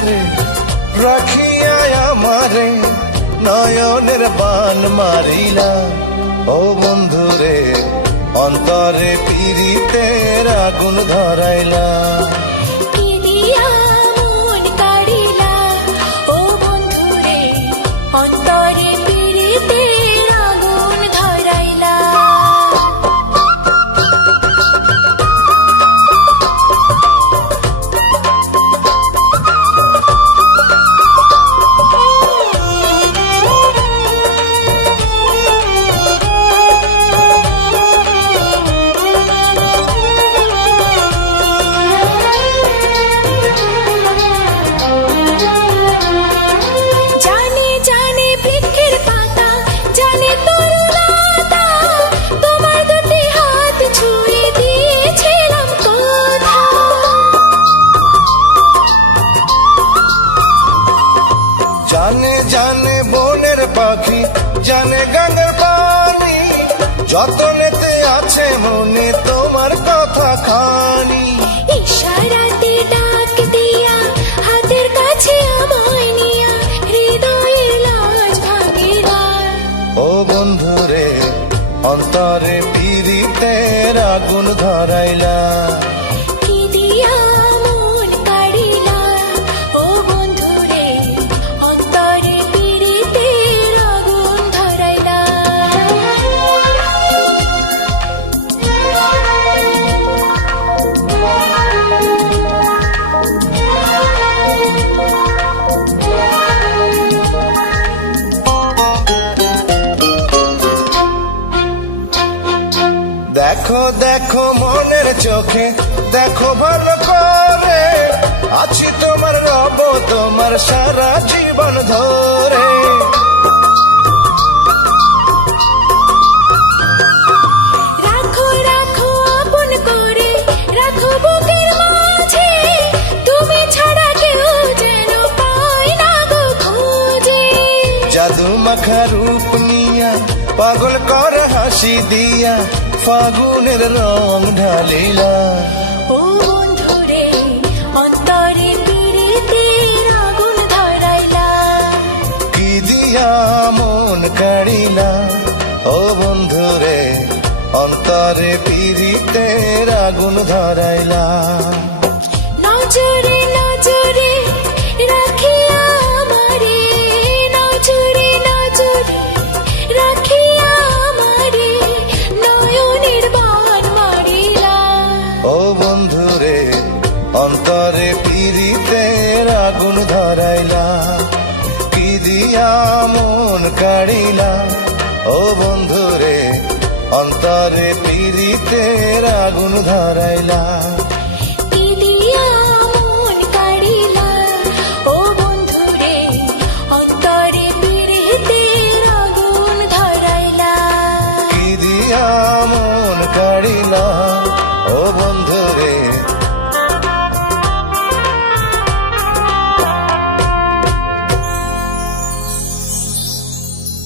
তরে রাখিয়া আমারে নয়নের বান মারিলা। ও বন্ধুরে অন্তরে পীড়িতের আগুন ধরাইলা। কি দিয়া মন কাড়িলা, ও বন্ধুরে অন্তরে পীড়িতের আগুন ধরাইলা। জানে জানে বৃক্ষের পাতা, জানে তরুলতা, তোমার দুটি হাত ছুঁয়ে দিয়েছিলাম কথা। জানে জানে বনের পাখি, জানে গাঙ্গের পানি, যতনেতে আছে মনে তোমার কথা খানি। ইশারাতে ডাক দিয়া হাতের কাছে আমায় নিয়া হৃদয়ের লাজ ভাঙিলা। ও বন্ধুরে অন্তরে পীড়িতের আগুন ধরাইলা। কি দিয়া মন কাড়িলা, ও বন্ধুরে অন্তরে পীড়িতের আগুন ধরাইলা। দেখো দেখো মনের চোখে দেখো ভালো করে, আছি তোমার রব তোমার সারা জীবন ধরে। রাখো রাখো আপন করে, রাখো বুকের মাঝে, তুমি ছাড়া কেউ যেন পায় না গো খোঁজে। জাদু মাখা রূপ নিয়া পাগল কর হাসি দিয়া ফাগুনের রং ঢালিলা। ও বন্ধুরে অন্তরে পীড়িতের আগুন ধরাইলা। কি দিয়া মন কাড়িলা। ও বন্ধুরে অন্তরে পীড়িতের আগুন ধরাইলা। নজরে নজরে রাখিয়া আমারে, নজরে নজরে রাখিয়া আমারে নয়নের বান মারিলা। ও বন্ধুরে অন্তরে পীড়িতের আগুন ধরাইলা। কি দিয়া মন কাড়িলা। ও বন্ধুরে অন্তরে পীড়িতের আগুন ধরাইলা।